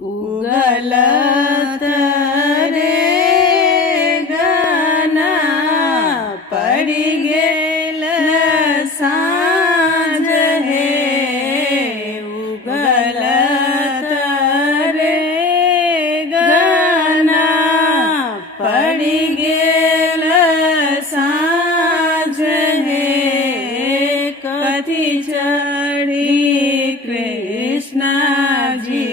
उगलत रे गना पड़ी गेल साँझ हे। उगलत रे गना पड़ी गेल साँझ हे। कथी चढ़ी कृष्ण जी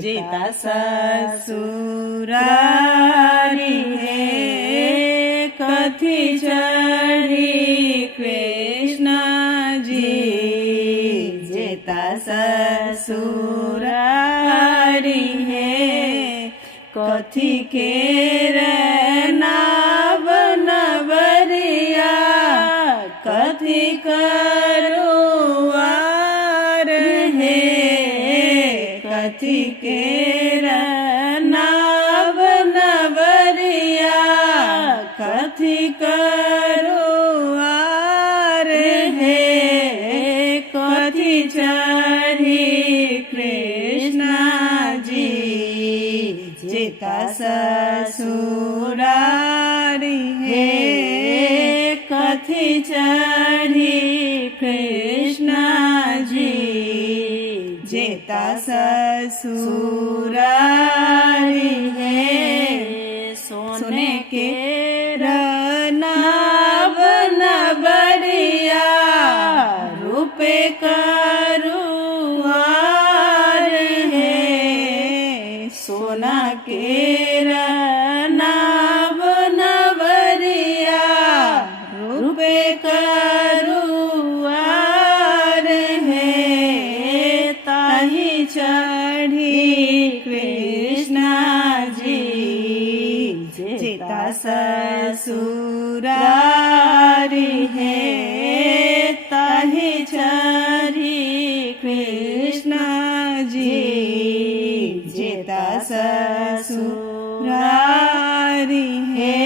जेता ससुरारी हे। कथी चढ़ी कृष्ण जी जेता ससुरारी हे। कथी केर नाव नवरिया कथी करुआर हे। कथी केर नाव नवरिया कथी करुआर हे। कथी चढ़ी कृष्ण जी जेता ससुरारी हे। कथी चढ़ी कृष्ण जी जेता ससुरारी हे। सोने के नाव नवरिया रूपे करुआर हे। सोना के नाव नवरिया रूपे करुआर हे। ताही चढ़ी कृष्ण जी जेता ससुरारी हे। ताही चढ़ी कृष्ण जी जेता ससुरारी हे।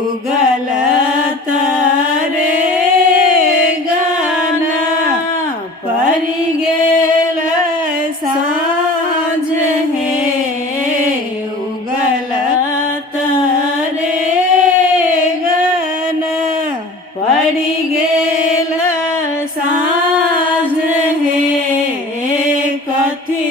उगलत रे गना पड़ी गेल साँझ हे। उगलत रे गना पड़ी गेल साँझ हे। कथी